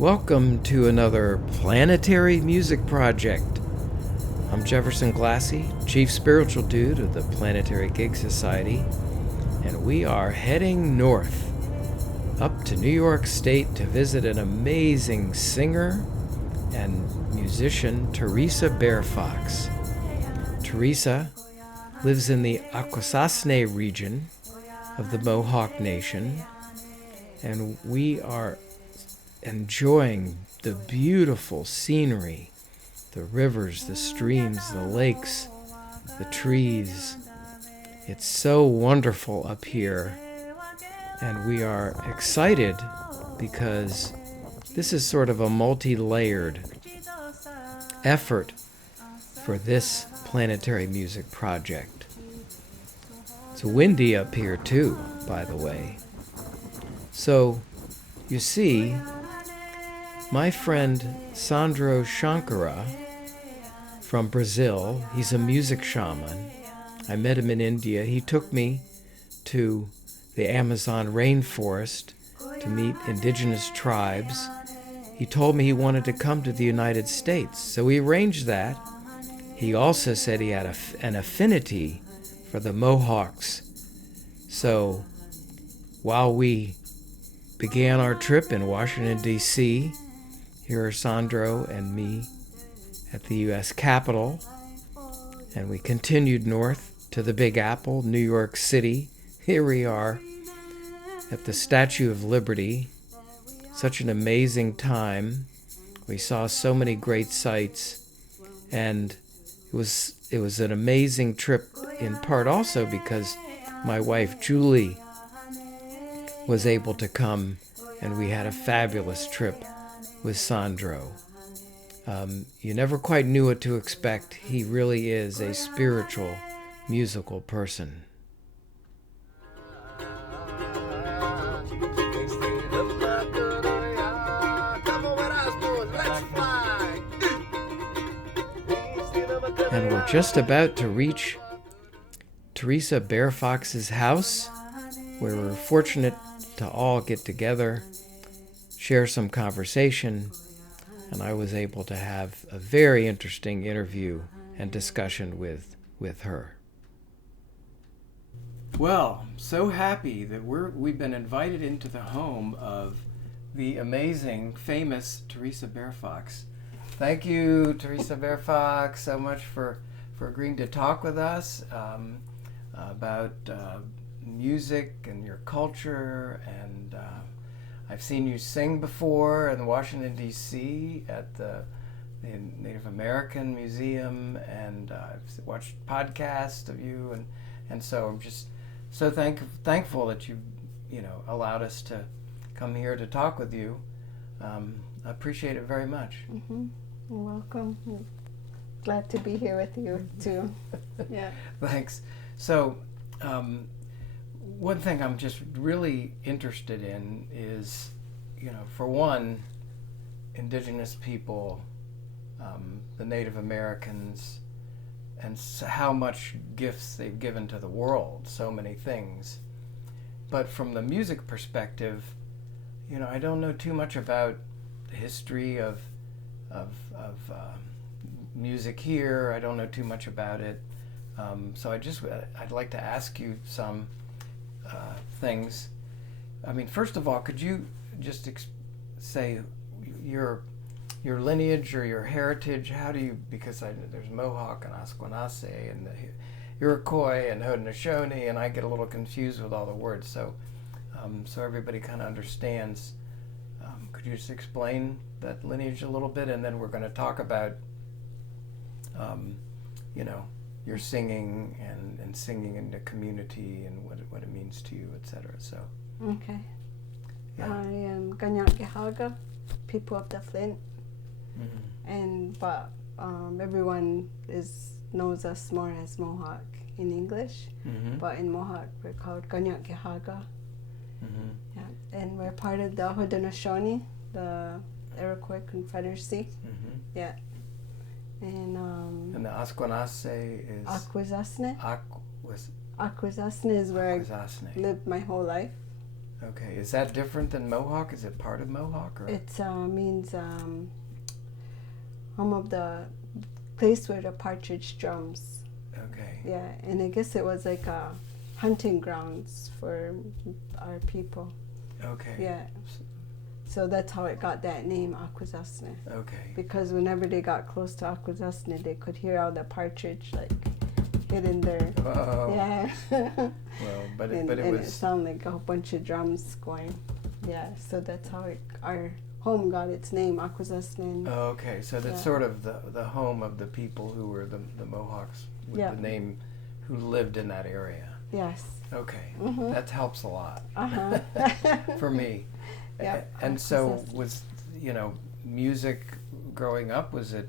Welcome to another Planetary Music Project. I'm Jefferson Glassie, Chief Spiritual Dude of the Planetary Gig Society, and we are heading north, up to New York State to visit an amazing singer and musician, Theresa Bear Fox. Theresa lives in the Akwesasne region of the Mohawk Nation, and we are enjoying the beautiful scenery, the rivers, the streams, the lakes, the trees. It's so wonderful up here, and we are excited because this is sort of a multi-layered effort for this Planetary Music Project. It's windy up here too, by the way. So, you see, my friend Sandro Shankara from Brazil, he's a music shaman. I met him in India. He took me to the Amazon rainforest to meet indigenous tribes. He told me he wanted to come to the United States, so we arranged that. He also said he had an affinity for the Mohawks. So while we began our trip in Washington, D.C., here are Sandro and me at the U.S. Capitol, and we continued north to the Big Apple, New York City. Here we are at the Statue of Liberty. Such an amazing time. We saw so many great sights, and it was an amazing trip in part also because my wife Julie was able to come, and we had a fabulous trip with Sandro. You never quite knew what to expect. He really is a spiritual, musical person. And we're just about to reach Theresa Bear Fox's house, where we're fortunate to all get together, share some conversation, and I was able to have a very interesting interview and discussion with her. Well, so happy that we've been invited into the home of the amazing, famous Theresa Bear Fox. Thank you, Theresa Bear Fox, so much for agreeing to talk with us about music and your culture. And I've seen you sing before in Washington, D.C. at the Native American Museum, and I've watched podcasts of you, and so I'm just so thankful that you allowed us to come here to talk with you. I appreciate it very much. Mm-hmm. You're welcome. Glad to be here with you too. Yeah. Thanks. So, one thing I'm just really interested in is, for one, indigenous people, the Native Americans, and how much gifts they've given to the world, so many things. But from the music perspective, I don't know too much about the history of music here. I don't know too much about it. So I'd like to ask you some things. I mean, first of all, could you just say your lineage or your heritage? How do you, because there's Mohawk and Akwesasne and the Iroquois and Haudenosaunee, and I get a little confused with all the words. So everybody kind of understands. Could you just explain that lineage a little bit, and then we're going to talk about, your singing and singing in the community and what it means to you, etc. So. Okay. Yeah. I am Ganyak people of the Flint, Mm-hmm. but everyone knows us more as Mohawk in English, Mm-hmm. but in Mohawk we're called Ganyak. Mm-hmm. Yeah, and we're part of the Haudenosaunee, the Iroquois Confederacy. Mm-hmm. Yeah, and the Akwesasne is Akwesasne. Akwesasne Akwesasne is where I lived my whole life. Okay, is that different than Mohawk? Is it part of Mohawk? Or? It means home of the place where the partridge drums. Okay. Yeah, and I guess it was like a hunting grounds for our people. Okay. Yeah. So that's how it got that name, Akwesasne. Okay. Because whenever they got close to Akwesasne, they could hear all the partridge like hitting their. Whoa. Yeah. Well, but it it sounded like a bunch of drums going. Yeah. So that's how our home got its name, Akwesasne. Oh, okay, so that's sort of the home of the people who were the Mohawks with the name, who lived in that area. Yes. Okay, that helps a lot for me. Yeah. And so was, music growing up, was it,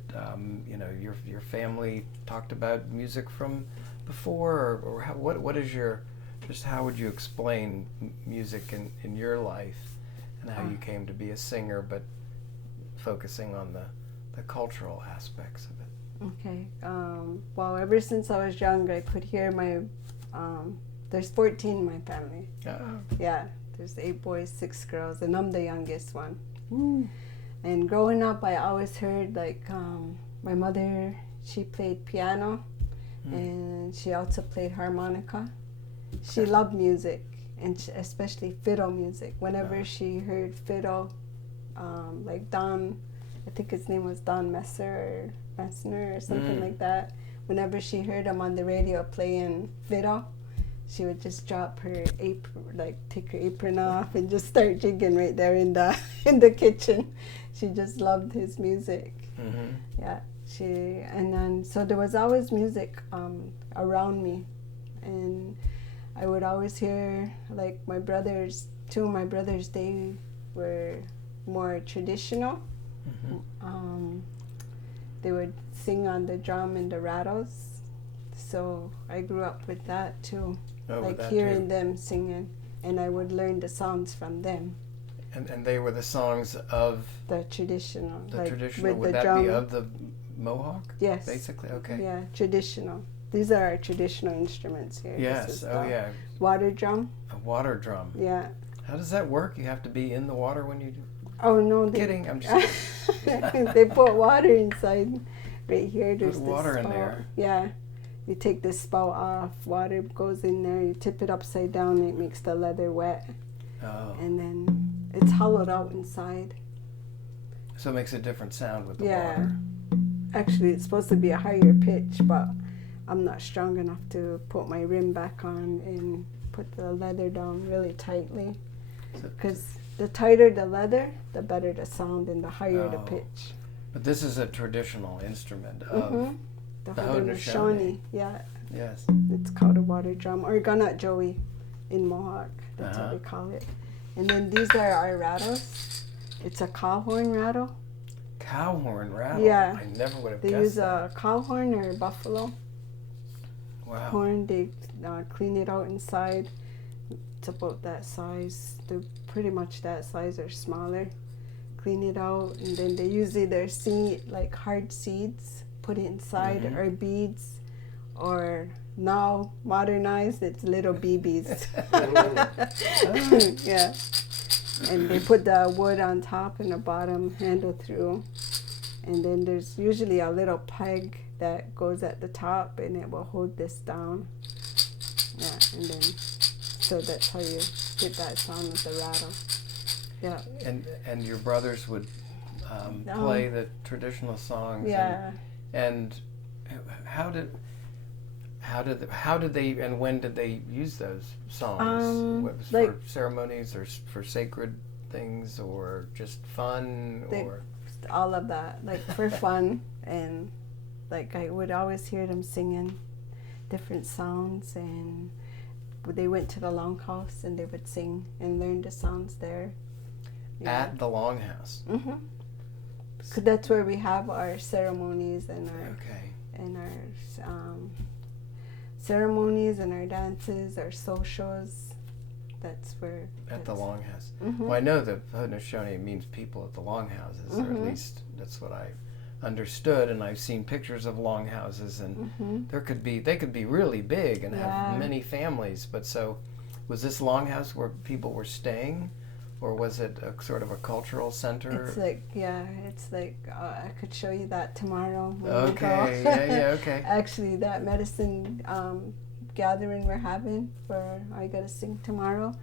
your family talked about music from before, or what is how would you explain music in your life and how you came to be a singer, but focusing on the cultural aspects of it? Okay. Well, ever since I was young, I could hear there's 14 in my family. Yeah. There's 8 boys, 6 girls, and I'm the youngest one. And growing up, I always heard my mother, she played piano, and she also played harmonica. She loved music, and especially fiddle music. Whenever she heard fiddle, like Don, I think his name was Don Messner or something like that. Whenever she heard him on the radio playing fiddle, she would just drop her apron, take her apron off and just start jigging right there in the kitchen. She just loved his music. Yeah, so there was always music around me, and I would always hear my brothers. 2 of my brothers, they were more traditional. They would sing on the drum and the rattles. So I grew up with that too. Hearing them singing, and I would learn the songs from them. And they were the songs of the traditional. Would that drum. be of the Mohawk? Yes. Basically, okay. Yeah, traditional. These are our traditional instruments here. Yes. Water drum. A water drum. Yeah. How does that work? You have to be in the water when you do. Oh no! Kidding. I'm just. They put water inside. Right here, there's put water in there. Yeah. You take the spout off, water goes in there, you tip it upside down, it makes the leather wet. Oh. And then it's hollowed out inside. So it makes a different sound with the water. Actually, it's supposed to be a higher pitch, but I'm not strong enough to put my rim back on and put the leather down really tightly. Because the tighter the leather, the better the sound and the higher the pitch. But this is a traditional instrument of the Haudenosaunee. Yeah. Yes. It's called a water drum, or gunut joey in Mohawk. That's what we call it. And then these are our rattles. It's a cow horn rattle. Cow horn rattle? Yeah. I never would have guessed that. They use a cow horn or a buffalo horn. They clean it out inside. It's about that size. They're pretty much that size or smaller. Clean it out, and then they use either hard seeds, put it inside, or beads, or now modernized, it's little BBs. Yeah. And they put the wood on top and the bottom handle through. And then there's usually a little peg that goes at the top, and it will hold this down. Yeah, and then, so that's how you get that sound with the rattle. Yeah. And your brothers would play the traditional songs. Yeah. And how did they, and when did they use those songs? What was for ceremonies or for sacred things, or just fun, or all of that, for fun, and I would always hear them singing different songs, and they went to the longhouse and they would sing and learn the songs there. Yeah. At the longhouse. Because that's where we have our ceremonies and our ceremonies and our dances, our socials. That's where. At the longhouse. Well, I know that Haudenosaunee means people at the longhouses, or at least that's what I understood. And I've seen pictures of longhouses, and they could be really big and have many families. But so, was this longhouse where people were staying, or was it a sort of a cultural center? It's like, I could show you that tomorrow. Okay, yeah, okay. Actually, that medicine gathering we're having for I Gotta Sing tomorrow,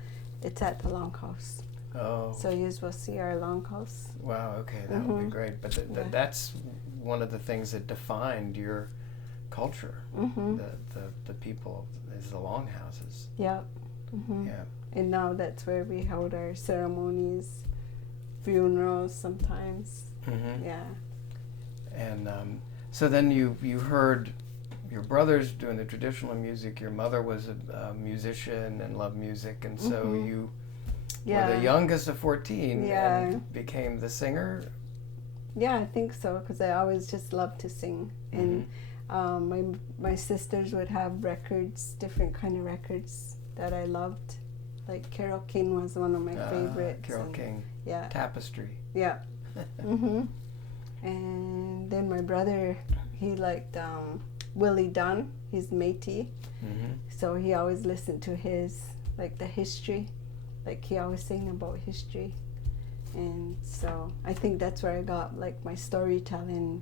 it's at the longhouse. Oh. So you will see our longhouse. Wow, okay, that would be great. But that's one of the things that defined your culture. The people is the longhouses. Yep. Yeah. And now that's where we hold our ceremonies, funerals sometimes. Yeah. And so then you heard your brothers doing the traditional music. Your mother was a musician and loved music, and so you were the youngest of 14 and became the singer. Yeah, I think so, because I always just loved to sing. And my sisters would have records, different kind of records that I loved. Like Carole King was one of my favorites. Carole King. Yeah. Tapestry. Yeah. And then my brother, he liked Willie Dunn. He's Métis. So he always listened to his, like the history. Like he always sang about history. And so I think that's where I got like my storytelling,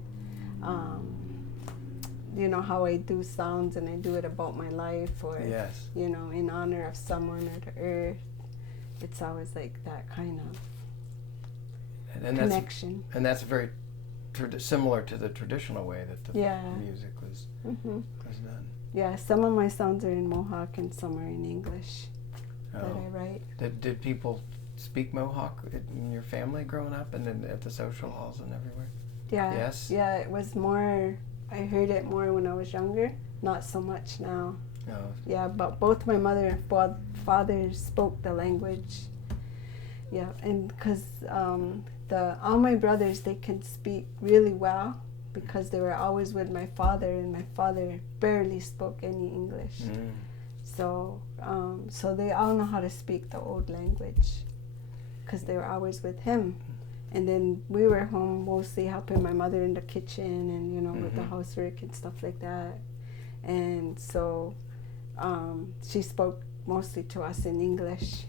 you know, how I do sounds and I do it about my life or, you know, in honor of someone or the earth. It's always like that kind of connection. That's very similar to the traditional way that the music was done. Yeah, some of my songs are in Mohawk and some are in English that I write. Did people speak Mohawk in your family growing up and then at the social halls and everywhere? Yeah. Yes? Yeah, it was more, I heard it more when I was younger, not so much now. Oh. Yeah, but both my mother and father spoke the language. Yeah, and because all my brothers, they can speak really well because they were always with my father, and my father barely spoke any English. So they all know how to speak the old language because they were always with him. And then we were home mostly helping my mother in the kitchen and, you know, with the housework and stuff like that. And so she spoke mostly to us in English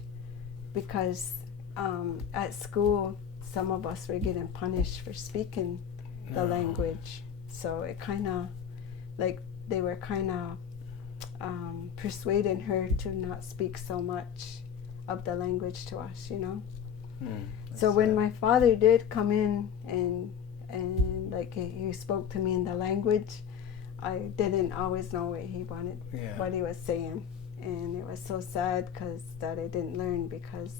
because at school, some of us were getting punished for speaking the language. So it kind of, like, they were kind of persuading her to not speak so much of the language to us, you know. So when my father did come in and like he spoke to me in the language, I didn't always know what he wanted, what he was saying, and it was so sad because that I didn't learn because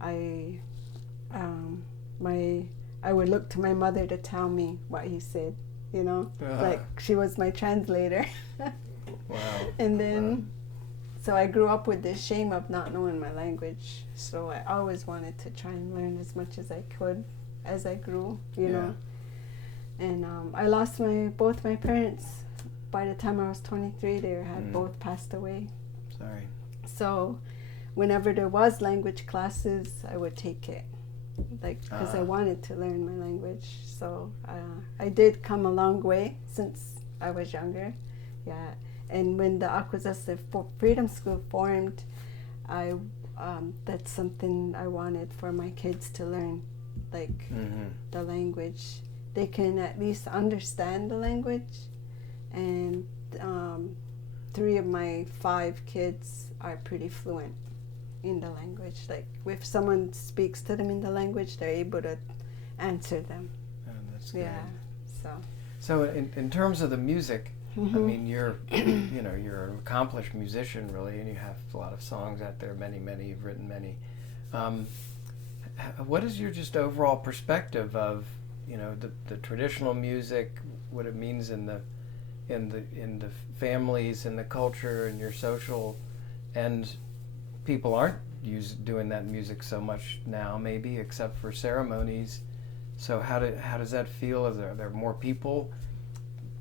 I would look to my mother to tell me what he said, you know, like she was my translator. Wow. And then so I grew up with this shame of not knowing my language. So I always wanted to try and learn as much as I could as I grew, you know. And I lost both my parents by the time I was 23. They had both passed away. Sorry. So whenever there was language classes, I would take it, like because I wanted to learn my language. So I did come a long way since I was younger. Yeah. And when the Akwesasne Freedom School formed, that's something I wanted for my kids to learn, like the language. They can at least understand the language. And 3 of my 5 kids are pretty fluent in the language. Like if someone speaks to them in the language, they're able to answer them. Oh, that's good. Yeah. So in terms of the music, I mean, you're an accomplished musician, really, and you have a lot of songs out there, many, you've written many. What is your just overall perspective of, you know, the traditional music, what it means in the families, in the culture, in your social, and people aren't doing that music so much now, maybe, except for ceremonies. So how does that feel? Are there more people?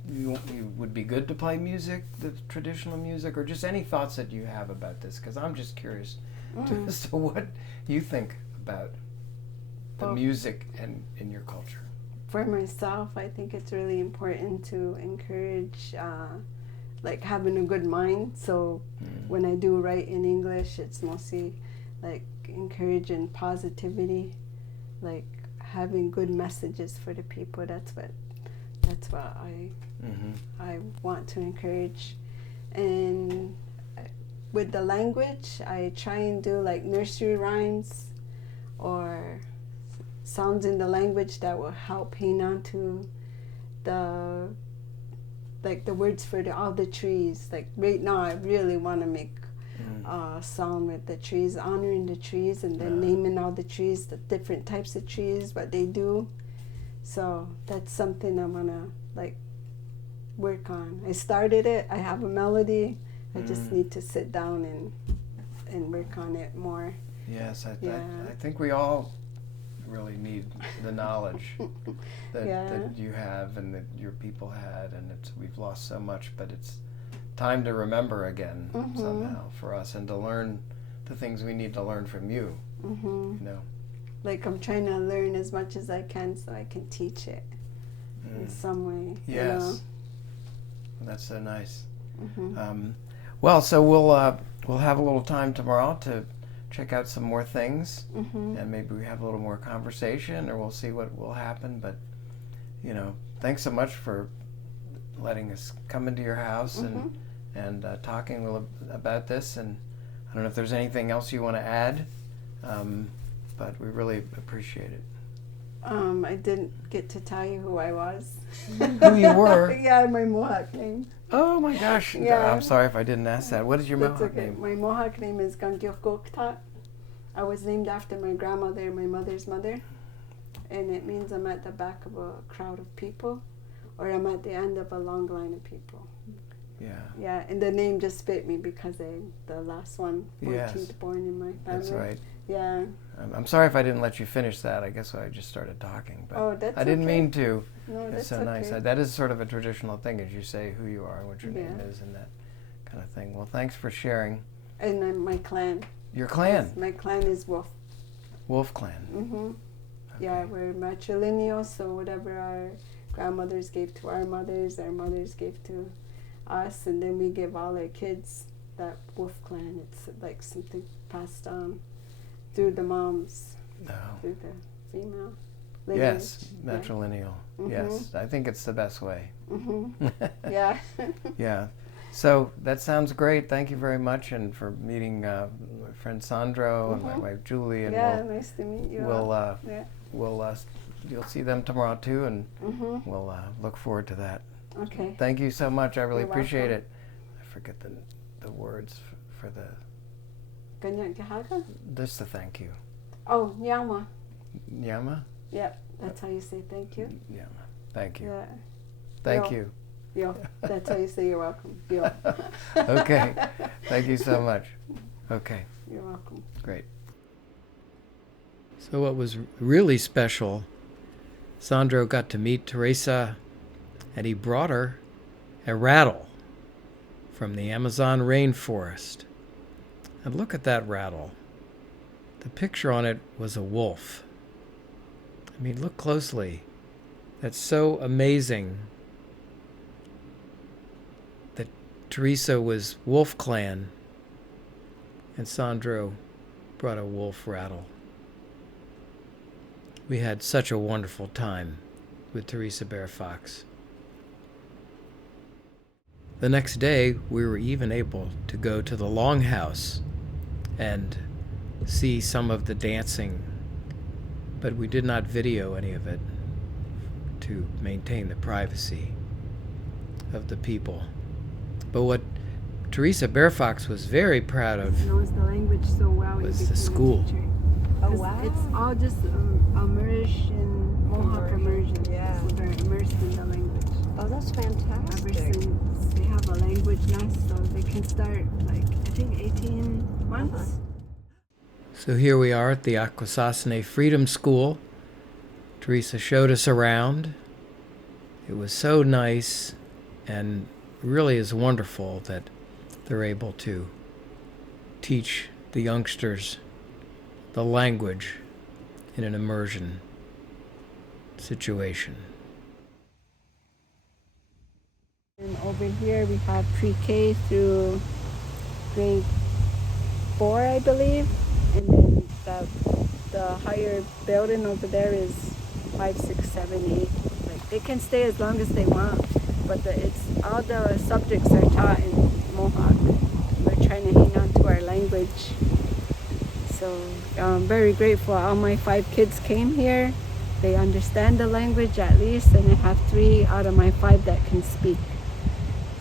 You would be good to play music, the traditional music, or just any thoughts that you have about this? Because I'm just curious as to what you think about the music and in your culture. For myself, I think it's really important to encourage like having a good mind. So when I do write in English, it's mostly like encouraging positivity, like having good messages for the people. That's what I want to encourage. And with the language, I try and do like nursery rhymes or sounds in the language that will help hang on to the words for all the trees. Like right now, I really want to make a song with the trees, honoring the trees, and then naming all the trees, the different types of trees, what they do. So that's something I want to like work on. I started it. I have a melody. I just need to sit down and work on it more. Yes, I think we all really need the knowledge that you have and that your people had, and we've lost so much, but it's time to remember again somehow for us, and to learn the things we need to learn from you. You know, like I'm trying to learn as much as I can so I can teach it in some way. Yes, you know? That's so nice. Well, so we'll have a little time tomorrow to check out some more things, and maybe we have a little more conversation, or we'll see what will happen. But you know, thanks so much for letting us come into your house and talking a little about this. And I don't know if there's anything else you want to add, but we really appreciate it. I didn't get to tell you who I was. Who you were? Yeah, my Mohawk name. Oh my gosh! Yeah. I'm sorry if I didn't ask that. What is your Mohawk name? My Mohawk name is Gangyokokta. I was named after my grandmother, my mother's mother, and it means I'm at the back of a crowd of people, or I'm at the end of a long line of people. Yeah. Yeah, and the name just fit me because I'm the last one, 14th born in my family. That's right. Yeah. I'm sorry if I didn't let you finish that. I guess I just started talking, but that's I didn't okay. mean to. No, it's that's so okay. nice. That is sort of a traditional thing, as you say who you are and what your name is and that kind of thing. Well, thanks for sharing. And then my clan. Your clan? My clan is Wolf. Wolf Clan. Okay. Yeah, we're matrilineal, so whatever our grandmothers gave to our mothers gave to us, and then we give all our kids that Wolf Clan. It's like something passed on through the moms, through the female lineage. Yes, matrilineal. Yes, I think it's the best way. Yeah. Yeah. So that sounds great. Thank you very much, and for meeting my friend Sandro and my wife Julie. And nice to meet you. You'll see them tomorrow too, and we'll look forward to that. Okay. Thank you so much. I really appreciate welcome. it. I forget the words for the. Just the thank you. Oh, Nyama. Nyama? Yep, that's how you say thank you. Nyama. Thank you. Yeah. Thank you. Yo, that's how you say you're welcome. Yo. Okay. Thank you so much. Okay. You're welcome. Great. So what was really special, Sandro got to meet Theresa, and he brought her a rattle from the Amazon rainforest. And look at that rattle. The picture on it was a wolf. I mean, look closely. That's so amazing that Theresa was Wolf Clan and Sandro brought a wolf rattle. We had such a wonderful time with Theresa Bear Fox. The next day, we were even able to go to the Longhouse and see some of the dancing, but we did not video any of it to maintain the privacy of the people. But what Theresa Bear Fox was very proud of knows the language so well was the school. Oh, wow. It's all just immersion, Mohawk immersion. Yeah. So they're immersed in the language. Oh, that's fantastic. Ever since they have a language nest, so they can start, like, I think 18 months. So here we are at the Akwesasne Freedom School. Theresa showed us around. It was so nice, and really is wonderful that they're able to teach the youngsters the language in an immersion situation. And all over here we have pre-K through grade 4, I believe, and then the higher building over there is 5, 6, 7, 8. Like they can stay as long as they want, but it's all the subjects are taught in Mohawk. We're trying to hang on to our language. So I'm very grateful. All my 5 kids came here. They understand the language at least, and I have 3 out of my 5 that can speak.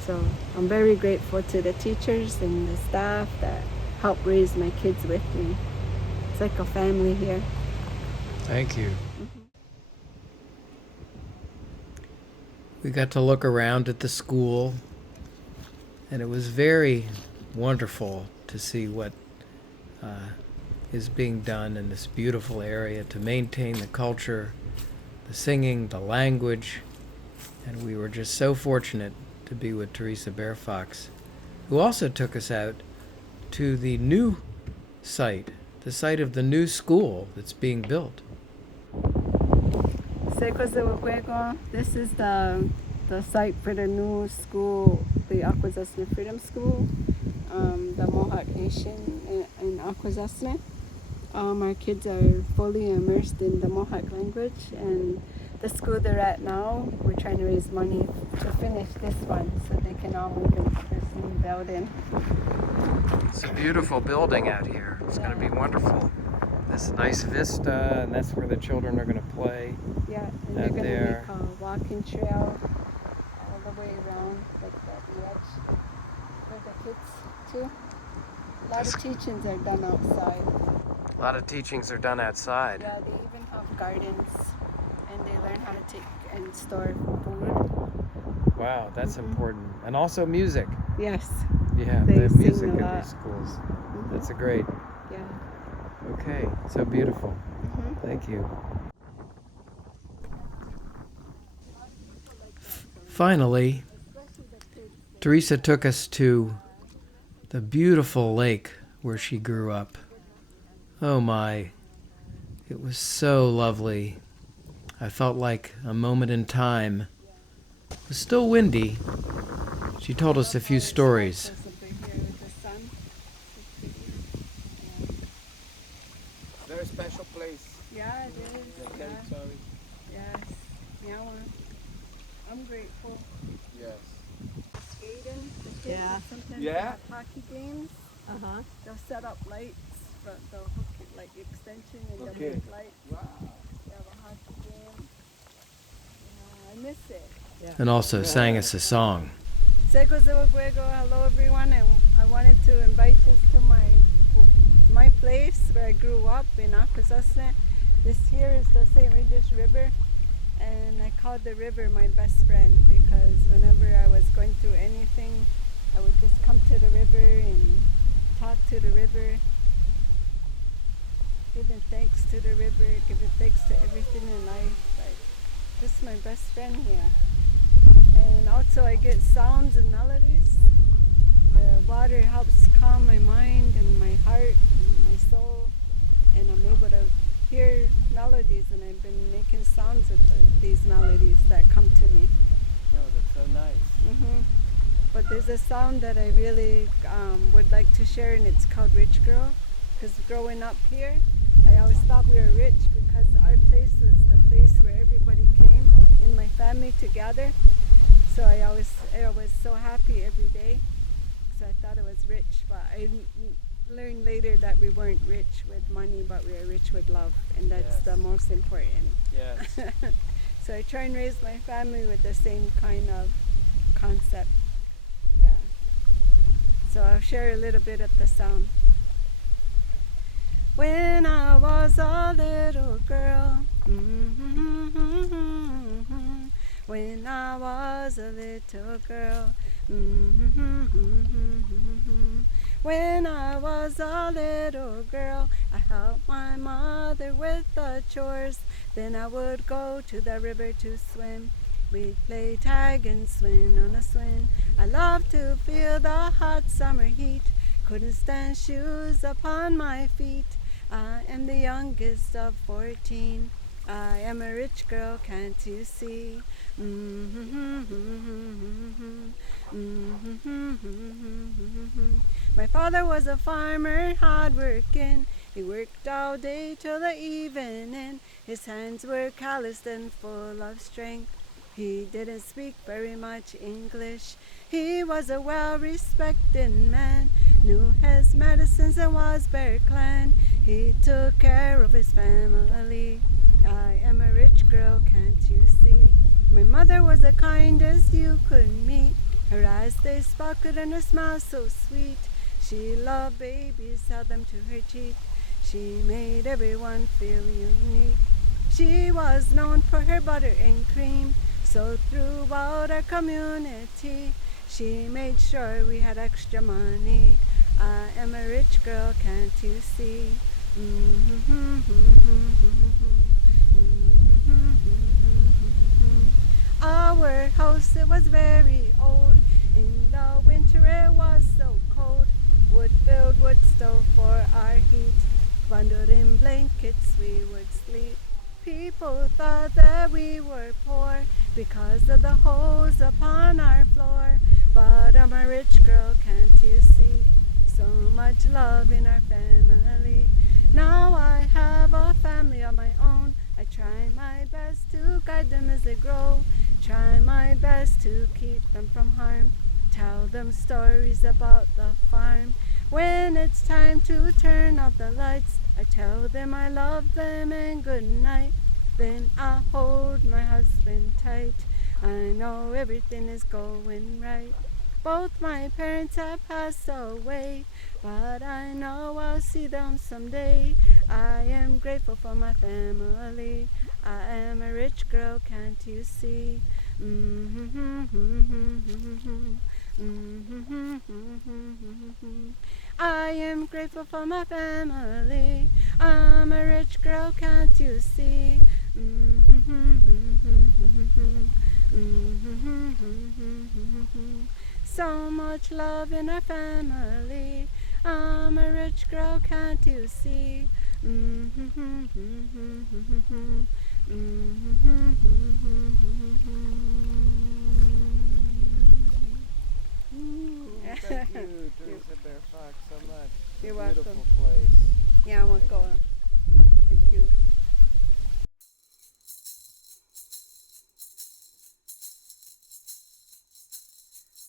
So I'm very grateful to the teachers and the staff that help raise my kids with me. It's like a family here. Thank you. We got to look around at the school, and it was very wonderful to see what is being done in this beautiful area to maintain the culture, the singing, the language, and we were just so fortunate to be with Theresa Bear Fox, who also took us out to the new site, the site of the new school that's being built. This is the site for the new school, the Akwesasne Freedom School, the Mohawk Nation in Akwesasne. Our kids are fully immersed in the Mohawk language, and the school they're at now, we're trying to raise money to finish this one so they can all move into this new building. It's a beautiful building out here. It's going to be wonderful. This nice vista, and that's where the children are going to play. Yeah, and they're going to make a walking trail all the way around, like the edge for the kids too. A lot of teachings are done outside. A lot of teachings are done outside. Yeah, they even have gardens, and they learn how to take and store food. Wow, that's important. And also music. Yes. Yeah, they have music sing a at lot. these schools. That's a great. Yeah. Okay, so beautiful. Thank you. Finally, Theresa took us to the beautiful lake where she grew up. Oh my, it was so lovely. I felt like a moment in time. It was still windy. She told us a few stories. Very special place. Yeah, it is. Very sorry. Yes. Yeah, I'm grateful. Yes. Skating. The kids sometimes Yeah. have hockey games. They'll set up lights, but they'll hook it like extension and they'll make lights. Wow. They have a hockey game. I miss it. And also sang us a song. Hello everyone, and I wanted to invite you to my place where I grew up in Akwesasne. This here is the St. Regis River, and I called the river my best friend because whenever I was going through anything, I would just come to the river and talk to the river, giving thanks to the river, giving thanks to everything in life. Like, this is my best friend here. And also I get sounds and melodies. The water helps calm my mind and my heart and my soul, and I'm able to hear melodies, and I've been making sounds with these melodies that come to me. Oh, that's so nice. But there's a sound that I really would like to share, and it's called Rich Girl, because growing up here, I always thought we were rich because our place was the place where everybody came in my family together. So I was so happy every day. So I thought I was rich, but I learned later that we weren't rich with money, but we were rich with love, and that's the most important. Yes. So I try and raise my family with the same kind of concept. Yeah. So I'll share a little bit of the song. When I was a little girl, when I was a little girl, when I was a little girl, I helped my mother with the chores. Then I would go to the river to swim. We'd play tag and swim on a swing. I loved to feel the hot summer heat. Couldn't stand shoes upon my feet. I am the youngest of 14. I am a rich girl, can't you see? My father was a farmer, hard working. He worked all day till the evening. His hands were calloused and full of strength. He didn't speak very much English. He was a well-respected man, knew his medicines and was very clean. He took care of his family. I am a rich girl, can't you see? My mother was the kindest you could meet. Her eyes, they sparkled and her smile so sweet. She loved babies, held them to her cheek. She made everyone feel unique. She was known for her butter and cream. So throughout our community, she made sure we had extra money. I am a rich girl, can't you see? Our house, it was very old. In the winter it was so cold. Wood-filled wood stove for our heat. Bundled in blankets we would sleep. People thought that we were poor because of the holes upon our floor. But I'm a rich girl, can't you see? So much love in our family. Now I have a family of my own. I try my best to guide them as they grow. Try my best to keep them from harm. Tell them stories about the farm. When it's time to turn out the lights, I tell them I love them and good night. Then I hold my husband tight. I know everything is going right. Both my parents have passed away, but I know I'll see them someday. I am grateful for my family. I am a rich girl, can't you see? I am grateful for my family. I'm a rich girl, can't you see? So much love in our family. I'm a rich girl, can't you see? Thank you, Theresa Bear Fox, so much. You're Beautiful welcome. place. Yeah, I'm Thank going. you. Thank you.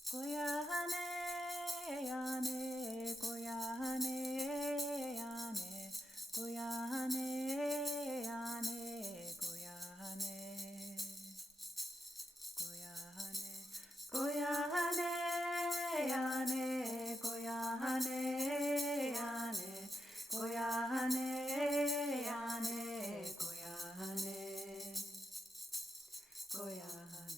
Koyahane, yane, koyahane, yane, koyahane, yane, koyahane, koyahane, koyahane, yane, koyahane, yane, koyahane, yane, koyahane, koyahane.